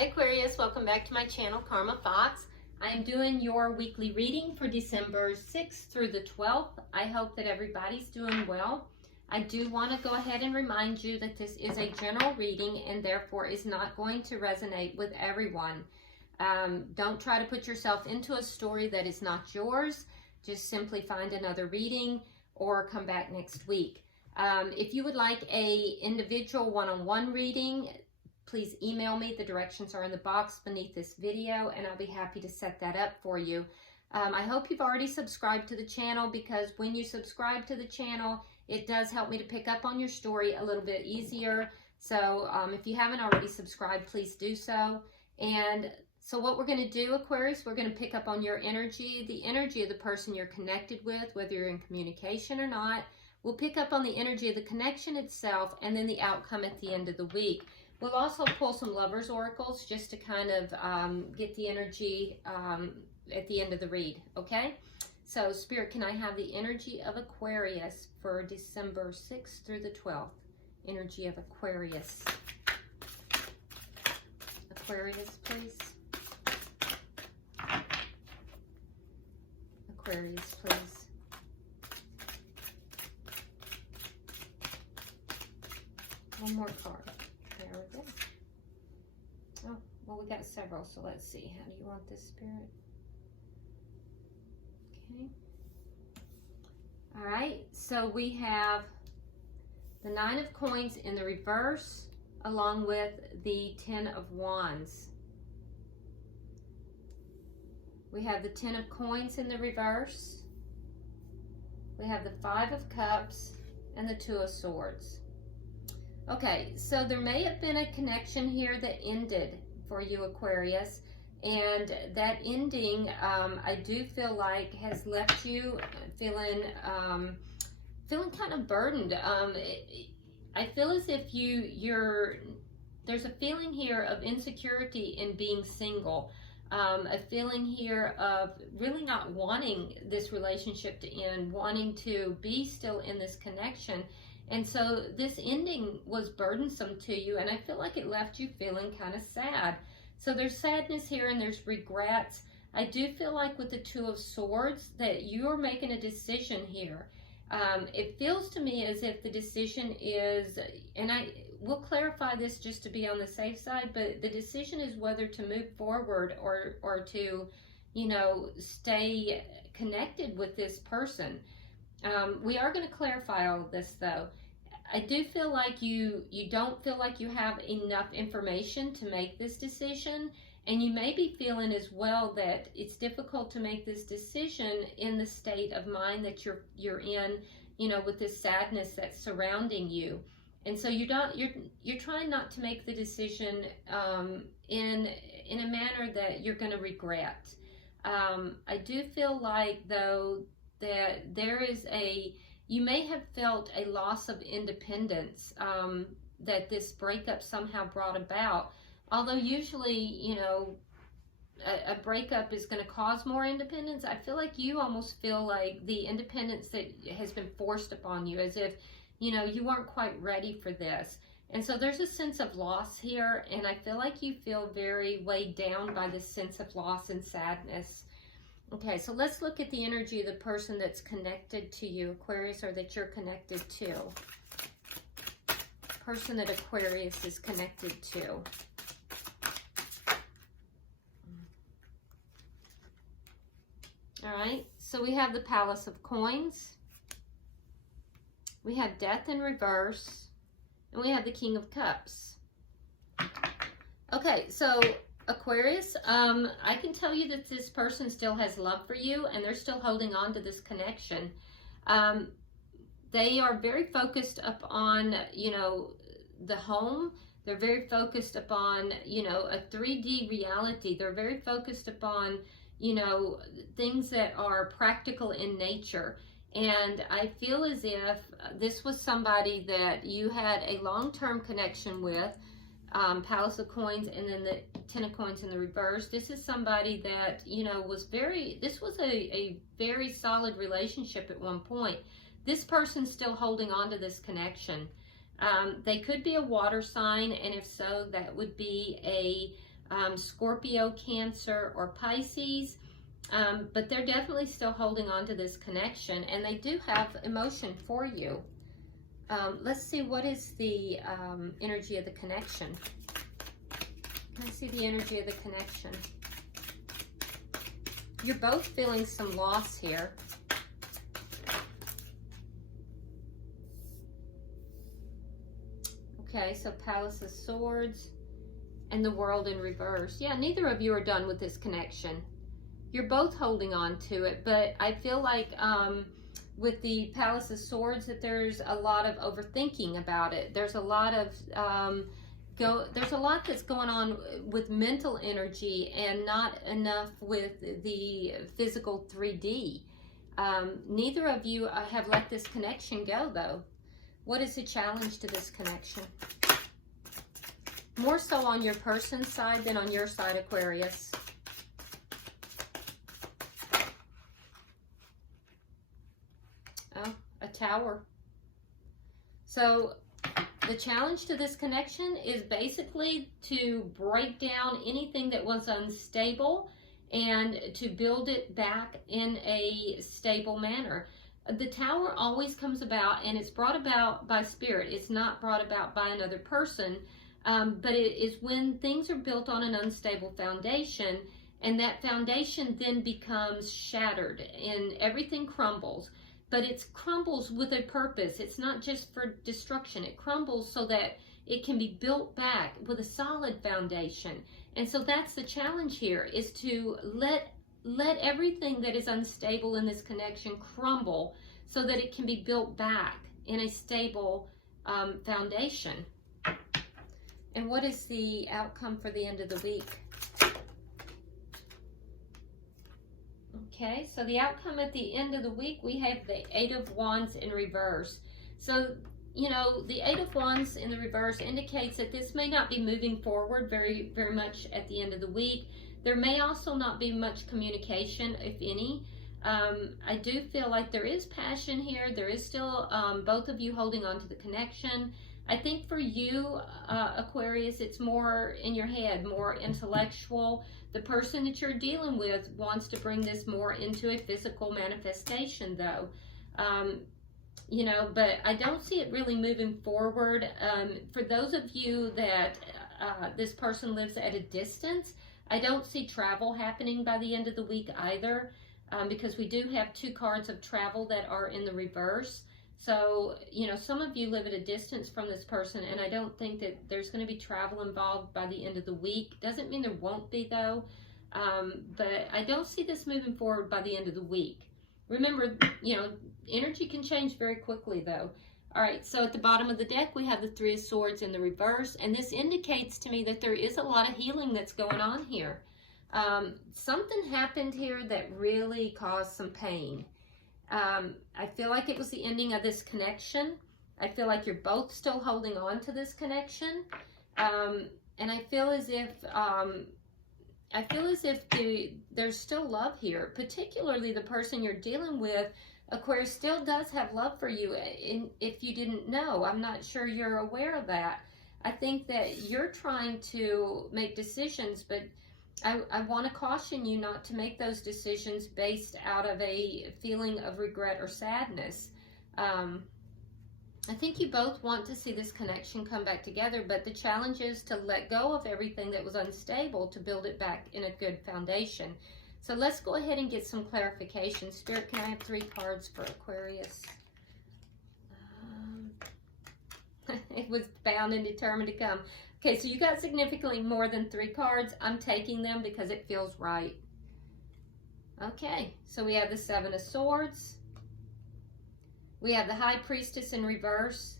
Hi Aquarius, welcome back to my channel, Karma Thoughts. I am doing your weekly reading for December 6th through the 12th. I hope that everybody's doing well. I do want to go ahead and remind you that this is a general reading and therefore is not going to resonate with everyone. Don't try to put yourself into a story that is not yours. Just simply find another reading or come back next week. If you would like a individual one-on-one reading, please email me. The directions are in the box beneath this video, and I'll be happy to set that up for you. I hope you've already subscribed to the channel, because when you subscribe to the channel, it does help me to pick up on your story a little bit easier. So if you haven't already subscribed, please do so. And so what we're going to do, Aquarius, we're going to pick up on your energy, the energy of the person you're connected with, whether you're in communication or not. We'll pick up on the energy of the connection itself and then the outcome at the end of the week. We'll also pull some lovers oracles just to kind of get the energy at the end of the read, okay? So, Spirit, can I have the energy of Aquarius for December 6th through the 12th? Energy of Aquarius. Aquarius, please. Aquarius, please. One more card. There we go. Oh, well, we got several, so let's see. How do you want this, Spirit? Okay. All right, so we have the 9 of Coins in the reverse, along with the 10 of Wands. We have the 10 of Coins in the reverse. We have the 5 of Cups and the 2 of Swords. Okay, so there may have been a connection here that ended for you, Aquarius, and that ending, I do feel like has left you feeling kind of burdened. I feel as if there's a feeling here of insecurity in being single, a feeling here of really not wanting this relationship to end, wanting to be still in this connection. And so this ending was burdensome to you, and I feel like it left you feeling kind of sad. So there's sadness here and there's regrets. I do feel like with the 2 of Swords that you're making a decision here. It feels to me as if the decision is, and I will clarify this just to be on the safe side, but the decision is whether to move forward or to, you know, stay connected with this person. We are going to clarify all of this, though. I do feel like you don't feel like you have enough information to make this decision, and you may be feeling as well that it's difficult to make this decision in the state of mind that you're in, you know, with this sadness that's surrounding you. And so you're trying not to make the decision in a manner that you're going to regret. I do feel like, though, that there is you may have felt a loss of independence that this breakup somehow brought about. Although usually, you know, a breakup is going to cause more independence, I feel like you almost feel like the independence that has been forced upon you, as if, you know, you weren't quite ready for this. And so there's a sense of loss here, and I feel like you feel very weighed down by this sense of loss and sadness. Okay, so let's look at the energy of the person that's connected to you, Aquarius, or that you're connected to. Person that Aquarius is connected to. All right, so we have the Palace of Coins. We have Death in reverse. And we have the King of Cups. Okay, so Aquarius, I can tell you that this person still has love for you, and they're still holding on to this connection. They are very focused upon, you know, the home. They're very focused upon, you know, a 3D reality. They're very focused upon, you know, things that are practical in nature. And I feel as if this was somebody that you had a long-term connection with. Palace of Coins and then the 10 of Coins in the reverse. This is somebody that, you know, this was a very solid relationship at one point. This person's still holding on to this connection. They could be a water sign, and if so, that would be a Scorpio, Cancer, or Pisces. But they're definitely still holding on to this connection, and they do have emotion for you. Let's see, what is the energy of the connection? Let's see the energy of the connection. You're both feeling some loss here. Okay, so Palace of Swords and the World in reverse. Yeah, neither of you are done with this connection. You're both holding on to it, but I feel like with the Palace of Swords that there's a lot of overthinking about it. There's a lot of there's a lot that's going on with mental energy and not enough with the physical 3D. Neither of you have let this connection go, though. What is the challenge to this connection? More so on your person's side than on your side, Aquarius. Oh, a Tower. So the challenge to this connection is basically to break down anything that was unstable and to build it back in a stable manner. The Tower always comes about, and it's brought about by spirit. It's not brought about by another person, but it is when things are built on an unstable foundation, and that foundation then becomes shattered and everything crumbles. But it crumbles with a purpose. It's not just for destruction. It crumbles so that it can be built back with a solid foundation. And so that's the challenge here, is to let everything that is unstable in this connection crumble so that it can be built back in a stable foundation. And what is the outcome for the end of the week? Okay, so the outcome at the end of the week, we have the Eight of Wands in reverse. So, you know, the Eight of Wands in the reverse indicates that this may not be moving forward very, very much at the end of the week. There may also not be much communication, if any. I do feel like there is passion here. There is still both of you holding on to the connection. I think for you, Aquarius, it's more in your head, more intellectual. The person that you're dealing with wants to bring this more into a physical manifestation, though. You know, but I don't see it really moving forward. For those of you that this person lives at a distance, I don't see travel happening by the end of the week either, because we do have two cards of travel that are in the reverse. So, you know, some of you live at a distance from this person, and I don't think that there's going to be travel involved by the end of the week. Doesn't mean there won't be, though, but I don't see this moving forward by the end of the week. Remember, you know, energy can change very quickly, though. All right, so at the bottom of the deck, we have the Three of Swords in the reverse, and this indicates to me that there is a lot of healing that's going on here. Something happened here that really caused some pain. I feel like it was the ending of this connection. I feel like you're both still holding on to this connection. And I feel as if there's still love here, particularly the person you're dealing with. Aquarius still does have love for you. If you didn't know, I'm not sure you're aware of that. I think that you're trying to make decisions, but I want to caution you not to make those decisions based out of a feeling of regret or sadness. I think you both want to see this connection come back together, but the challenge is to let go of everything that was unstable to build it back in a good foundation. So let's go ahead and get some clarification. Spirit, can I have 3 cards for Aquarius? It was bound and determined to come. Okay, so you got significantly more than 3 cards. I'm taking them because it feels right. Okay, so we have the Seven of Swords. We have the High Priestess in reverse.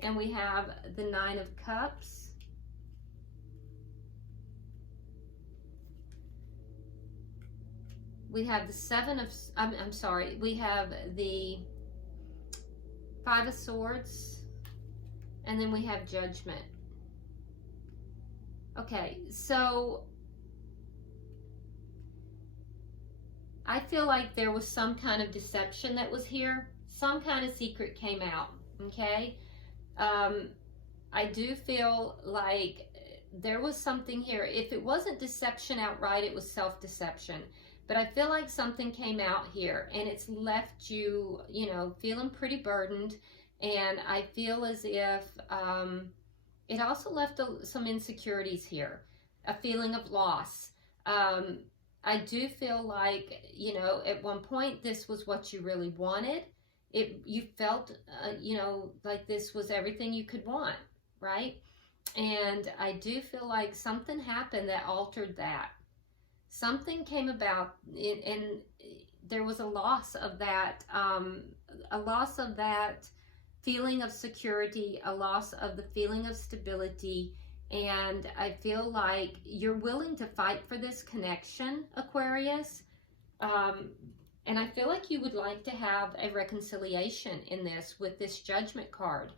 And we have the Nine of Cups. We have the we have the Five of Swords. And then we have Judgment. Okay, so I feel like there was some kind of deception that was here. Some kind of secret came out, okay? I do feel like there was something here. If it wasn't deception outright, it was self-deception. But I feel like something came out here and it's left you, you know, feeling pretty burdened. And I feel as if it also left some insecurities here, a feeling of loss. I do feel like, you know, at one point this was what you really wanted. You felt, you know, like this was everything you could want, right? And I do feel like something happened that altered that. Something came about, and there was a loss of that feeling of security, a loss of the feeling of stability. And I feel like you're willing to fight for this connection, Aquarius. And I feel like you would like to have a reconciliation in this with this Judgment card.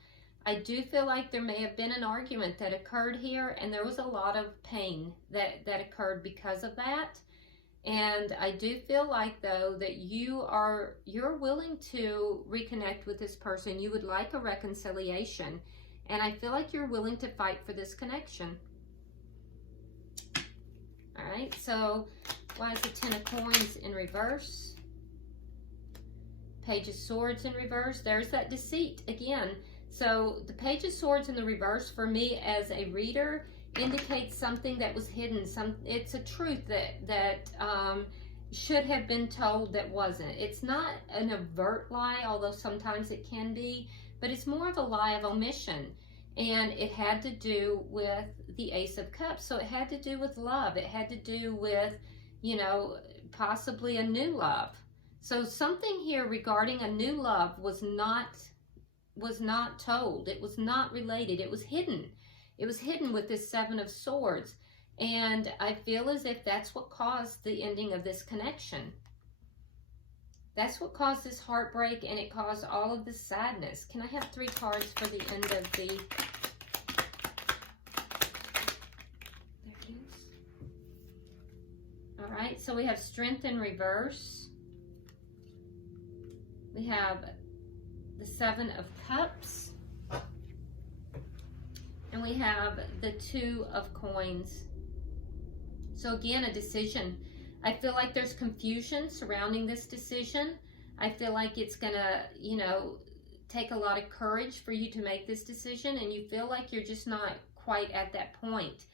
I do feel like there may have been an argument that occurred here, and there was a lot of pain that occurred because of that. And I do feel like, though, that you're willing to reconnect with this person. You would like a reconciliation. And I feel like you're willing to fight for this connection. All right, so why is the Ten of Coins in reverse? Page of Swords in reverse. There's that deceit again. So the Page of Swords in the reverse, for me as a reader, indicates something that was hidden. It's a truth that should have been told that wasn't. It's not an overt lie, although sometimes it can be, but it's more of a lie of omission. And it had to do with the Ace of Cups. So it had to do with love. It had to do with, you know, possibly a new love. So something here regarding a new love was not told. It was not related. It was hidden. It was hidden with this Seven of Swords. And I feel as if that's what caused the ending of this connection. That's what caused this heartbreak, and it caused all of this sadness. Can I have 3 cards for the end of the... There it is. All right, so we have Strength in reverse. We have the Seven of Cups. And we have the Two of Coins. So again, a decision. I feel like there's confusion surrounding this decision. I feel like it's gonna, you know, take a lot of courage for you to make this decision, and you feel like you're just not quite at that point.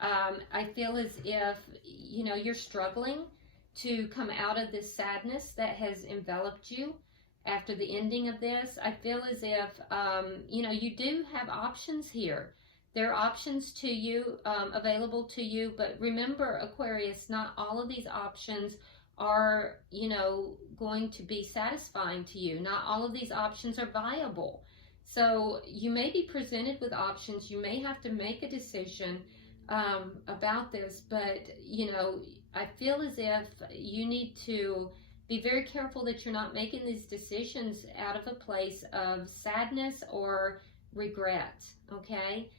I feel as if, you know, you're struggling to come out of this sadness that has enveloped you after the ending of this. I feel as if, you know, you do have options here. There are options to you, available to you, but remember, Aquarius, not all of these options are, you know, going to be satisfying to you. Not all of these options are viable. So you may be presented with options. You may have to make a decision about this, but, you know, I feel as if you need to be very careful that you're not making these decisions out of a place of sadness or regret, okay?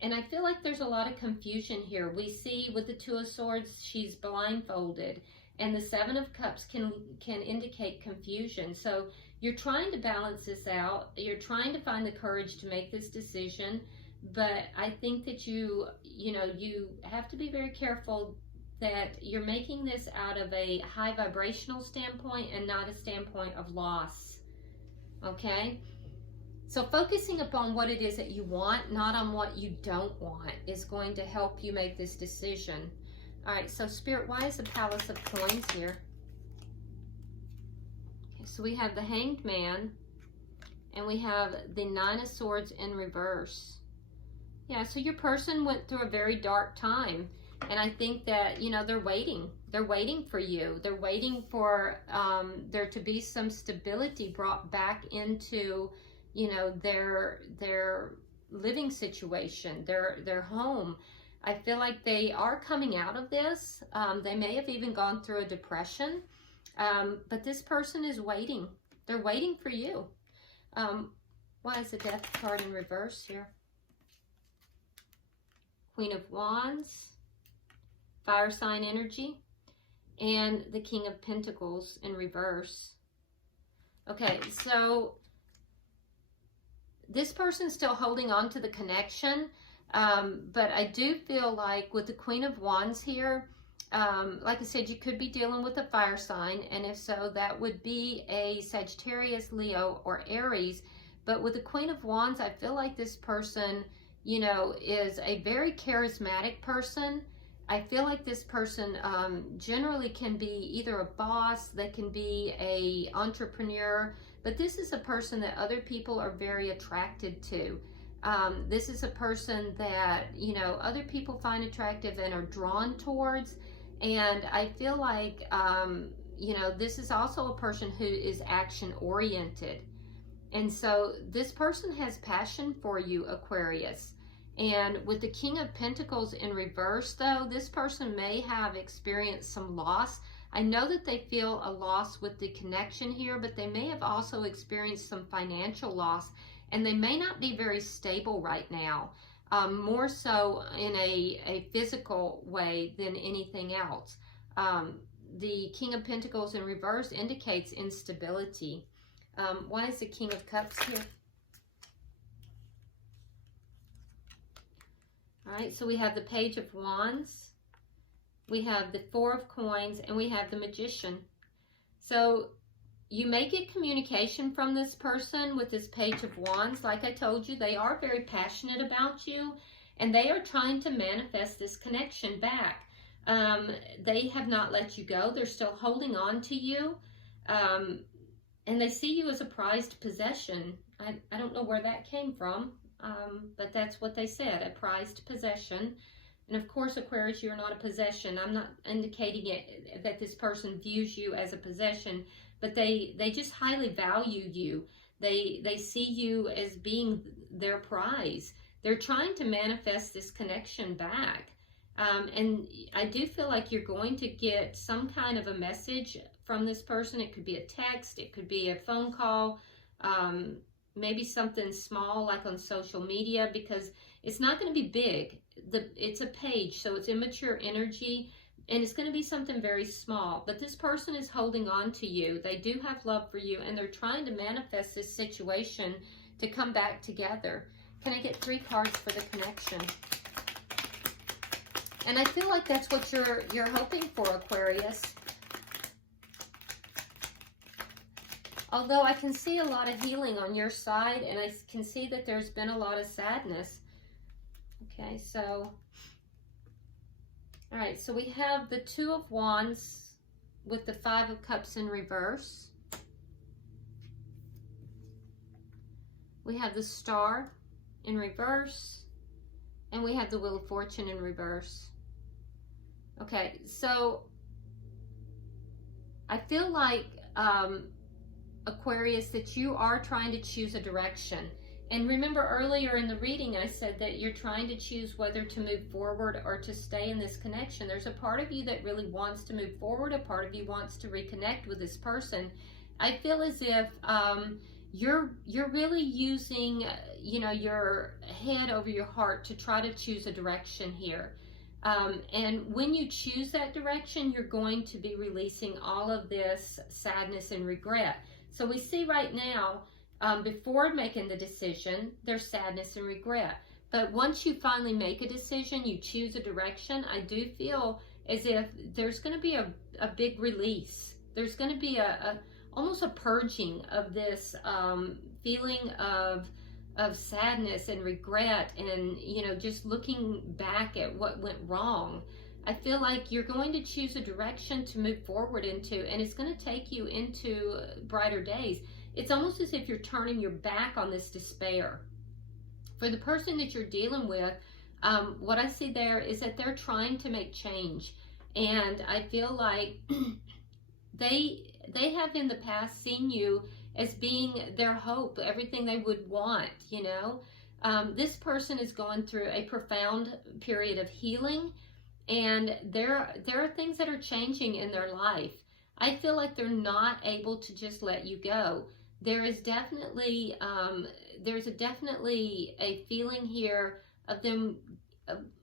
And I feel like there's a lot of confusion here. We see with the Two of Swords, she's blindfolded, and the Seven of Cups can indicate confusion. So you're trying to balance this out. You're trying to find the courage to make this decision, but I think that you know, you have to be very careful that you're making this out of a high vibrational standpoint and not a standpoint of loss, okay? So focusing upon what it is that you want, not on what you don't want, is going to help you make this decision. All right, so Spirit, why is the Palace of Coins here? Okay, so we have the Hanged Man, and we have the Nine of Swords in reverse. Yeah, so your person went through a very dark time, and I think that, you know, they're waiting. They're waiting for you. They're waiting for there to be some stability brought back into, you know, their living situation, their home. I feel like they are coming out of this. They may have even gone through a depression, but this person is waiting. They're waiting for you. Why is the Death card in reverse here? Queen of Wands, fire sign energy, and the King of Pentacles in reverse. Okay, so this person's still holding on to the connection. But I do feel like with the Queen of Wands here, like I said, you could be dealing with a fire sign, and if so, that would be a Sagittarius, Leo, or Aries. But with the Queen of Wands, I feel like this person, you know, is a very charismatic person. I feel like this person generally can be either a boss, they can be a entrepreneur, but this is a person that other people are very attracted to. This is a person that, you know, other people find attractive and are drawn towards. And I feel like, you know, this is also a person who is action oriented. And so this person has passion for you, Aquarius. And with the King of Pentacles in reverse, though, this person may have experienced some loss. I know that they feel a loss with the connection here, but they may have also experienced some financial loss, and they may not be very stable right now. More so in a physical way than anything else. The King of Pentacles in reverse indicates instability. Why is the King of Cups here? All right, so we have the Page of Wands, we have the Four of Coins, and we have the Magician. So you may get communication from this person with this Page of Wands. Like I told you, they are very passionate about you, and they are trying to manifest this connection back. They have not let you go. They're still holding on to you, and they see you as a prized possession. I don't know where that came from, but that's what they said, a prized possession. And of course, Aquarius, you're not a possession. I'm not indicating it that this person views you as a possession, but they just highly value you. They see you as being their prize. They're trying to manifest this connection back. And I do feel like you're going to get some kind of a message from this person. It could be a text, it could be a phone call, maybe something small like on social media, because it's not going to be big. It's a page, so it's immature energy. And it's going to be something very small, but this person is holding on to you. They do have love for you, and they're trying to manifest this situation to come back together. Can I get 3 cards for the connection? And I feel like that's what you're hoping for, Aquarius. Although I can see a lot of healing on your side, and I can see that there's been a lot of sadness. Okay, so... all right, so we have the Two of Wands with the Five of Cups in reverse. We have the Star in reverse. And we have the Wheel of Fortune in reverse. Okay, so I feel like, Aquarius, that you are trying to choose a direction. And remember earlier in the reading, I said that you're trying to choose whether to move forward or to stay in this connection. There's a part of you that really wants to move forward. A part of you wants to reconnect with this person. I feel as if you're really using, you know, your head over your heart to try to choose a direction here. And when you choose that direction, you're going to be releasing all of this sadness and regret. So we see right now, before making the decision, there's sadness and regret. But once you finally make a decision, you choose a direction, I do feel as if there's going to be a big release. There's going to be almost a purging of this feeling of sadness and regret, and, you know, just looking back at what went wrong. I feel like you're going to choose a direction to move forward into, and it's going to take you into brighter days. It's almost as if you're turning your back on this despair. For the person that you're dealing with, what I see there is that they're trying to make change. And I feel like they have in the past seen you as being their hope, everything they would want, you know. This person is going through a profound period of healing, and there are things that are changing in their life. I feel like they're not able to just let you go. There is definitely, there's definitely a feeling here of them,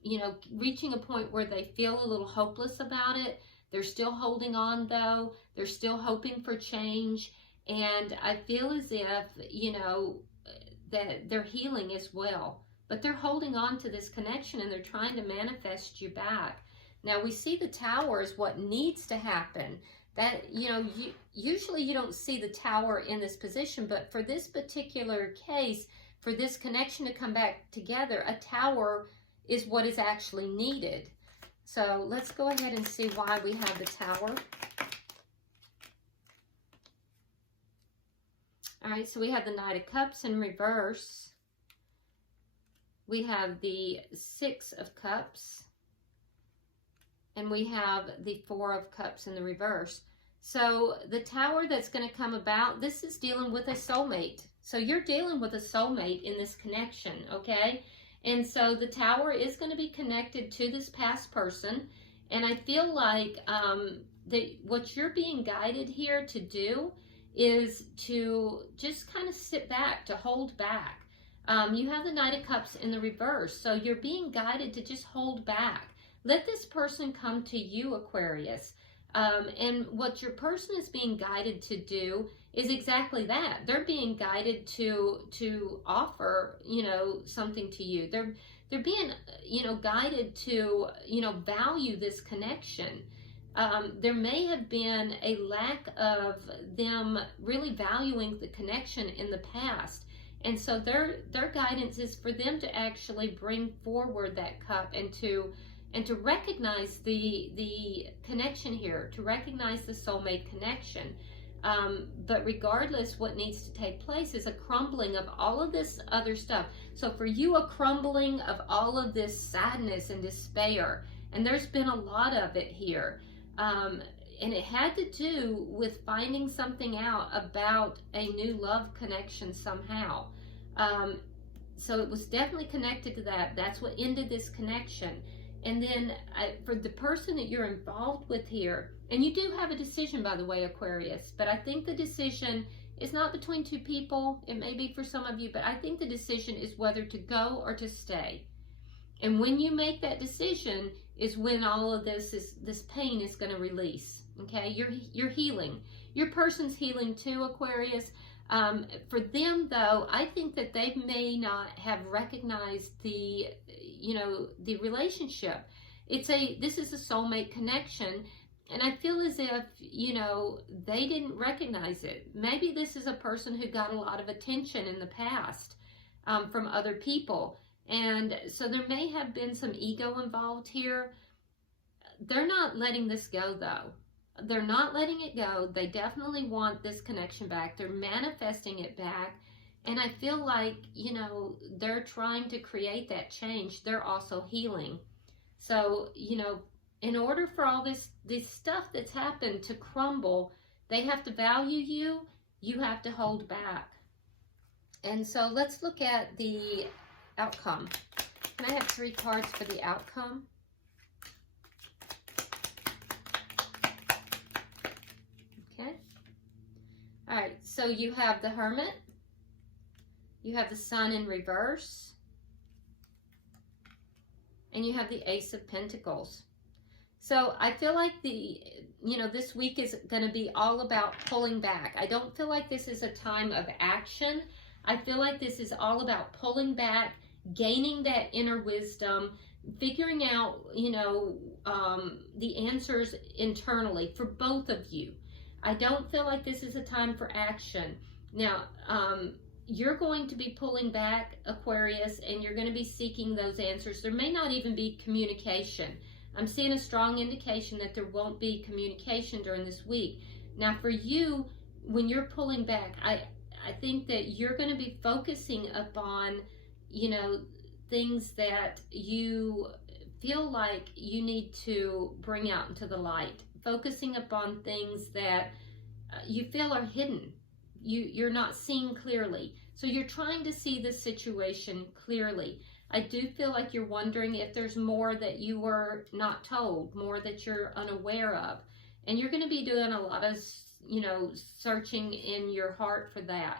you know, reaching a point where they feel a little hopeless about it. They're still holding on, though. They're still hoping for change. And I feel as if, you know, that they're healing as well. but they're holding on to this connection and they're trying to manifest you back. Now we see the Tower is what needs to happen. That, usually you don't see the Tower in this position, but for this particular case, for this connection to come back together, a Tower is what is actually needed. So let's go ahead and see why we have the Tower. All right, so we have the Knight of Cups in reverse. We have the Six of Cups. And we have the Four of Cups in the reverse. So the Tower that's going to come about, this is dealing with a soulmate. So you're dealing with a soulmate in this connection, okay? And so the Tower is going to be connected to this past person. And I feel like that what you're being guided here to do is to just kind of sit back, to hold back. You have the Knight of Cups in the reverse. So you're being guided to just hold back. Let this person come to you, Aquarius. And what your person is being guided to do is exactly that. They're being guided to offer, something to you. They're being, guided to, value this connection. There may have been a lack of them really valuing the connection in the past. And so their guidance is for them to actually bring forward that cup and to recognize the connection here, to recognize the soulmate connection. But regardless, what needs to take place is a crumbling of all of this other stuff. So for you, a crumbling of all of this sadness and despair. And there's been a lot of it here. And it had to do with finding something out about a new love connection somehow. So it was definitely connected to that. That's what ended this connection. And then for the person that you're involved with here, and you do have a decision, by the way, Aquarius, but I think the decision is not between two people. It may be for some of you, but I think the decision is whether to go or to stay. And when you make that decision is when all of this pain is going to release. Okay, you're healing. Your person's healing too, Aquarius. For them, though, I think that they may not have recognized the relationship. This is a soulmate connection, and I feel as if, they didn't recognize it. Maybe this is a person who got a lot of attention in the past from other people, and so there may have been some ego involved here. They're not letting this go, though. They're not letting it go. They definitely want this connection back. They're manifesting it back. And I feel like, they're trying to create that change. They're also healing. So, in order for all this stuff that's happened to crumble, they have to value you. You have to hold back. And so let's look at the outcome. Can I have 3 cards for the outcome? All right, so you have the Hermit, you have the Sun in reverse, and you have the Ace of Pentacles. So I feel like this week is going to be all about pulling back. I don't feel like this is a time of action. I feel like this is all about pulling back, gaining that inner wisdom, figuring out, the answers internally for both of you. I don't feel like this is a time for action. Now, you're going to be pulling back, Aquarius, and you're going to be seeking those answers. There may not even be communication. I'm seeing a strong indication that there won't be communication during this week. Now, for you, when you're pulling back, I think that you're going to be focusing upon, things that you feel like you need to bring out into the light. Focusing upon things that you feel are hidden. You're not seeing clearly. So you're trying to see the situation clearly. I do feel like you're wondering if there's more that you were not told, more that you're unaware of. And you're going to be doing a lot of, searching in your heart for that.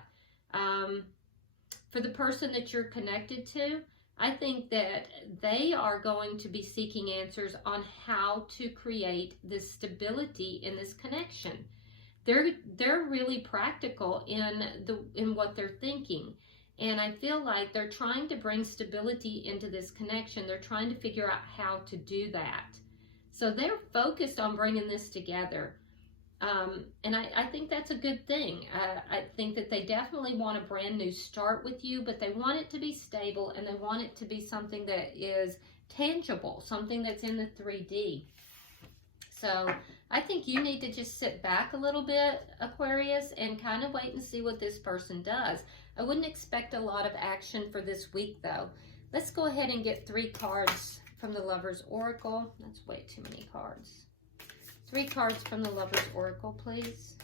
For the person that you're connected to, I think that they are going to be seeking answers on how to create this stability in this connection. They're really practical in what they're thinking. And I feel like they're trying to bring stability into this connection. They're trying to figure out how to do that. So they're focused on bringing this together. And I think that's a good thing. I think that they definitely want a brand new start with you, but they want it to be stable, and they want it to be something that is tangible, something that's in the 3D. So I think you need to just sit back a little bit, Aquarius, and kind of wait and see what this person does. I wouldn't expect a lot of action for this week, though. Let's go ahead and get 3 cards from the Lover's Oracle. That's way too many cards. 3 cards from the Lover's Oracle, please.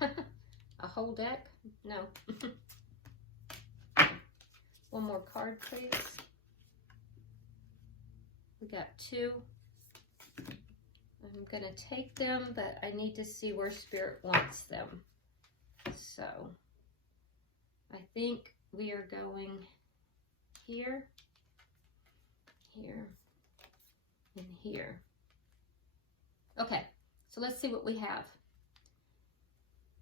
A whole deck? No. One more card, please. We got 2. I'm going to take them, but I need to see where Spirit wants them. So, I think we are going here, here, and here. Okay, so let's see what we have.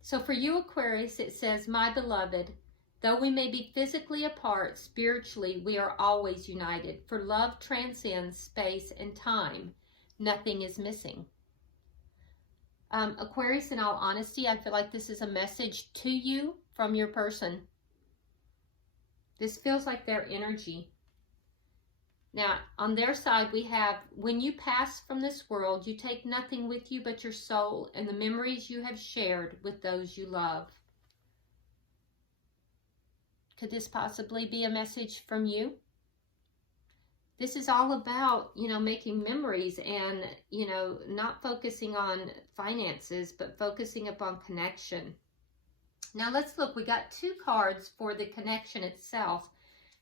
So for you, Aquarius, it says, "My beloved, though we may be physically apart, spiritually we are always united, for love transcends space and time. Nothing is missing." Aquarius, in all honesty, I feel like this is a message to you from your person. This feels like their energy. Now, on their side, we have, "When you pass from this world, you take nothing with you but your soul and the memories you have shared with those you love." Could this possibly be a message from you? This is all about, you know, making memories and, you know, not focusing on finances, but focusing upon connection. Now let's look. We got 2 cards for the connection itself,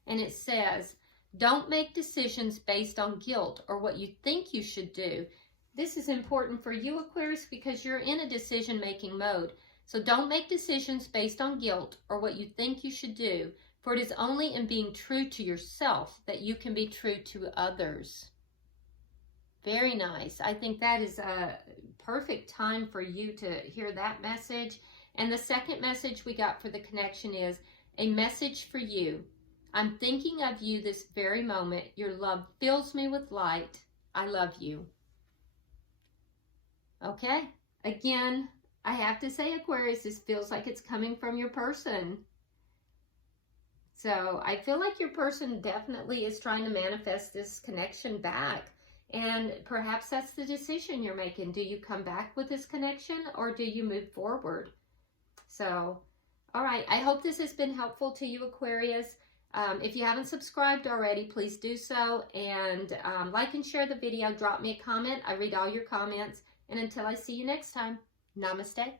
and it says, "Don't make decisions based on guilt or what you think you should do." This is important for you, Aquarius, because you're in a decision-making mode. So don't make decisions based on guilt or what you think you should do, for it is only in being true to yourself that you can be true to others. Very nice. I think that is a perfect time for you to hear that message. And the second message we got for the connection is, "A message for you. I'm thinking of you this very moment. Your love fills me with light. I love you." Okay. Again, I have to say, Aquarius, this feels like it's coming from your person. So I feel like your person definitely is trying to manifest this connection back. And perhaps that's the decision you're making. Do you come back with this connection, or do you move forward? So, all right. I hope this has been helpful to you, Aquarius. If you haven't subscribed already, please do so. And like and share the video. Drop me a comment. I read all your comments. And until I see you next time, namaste.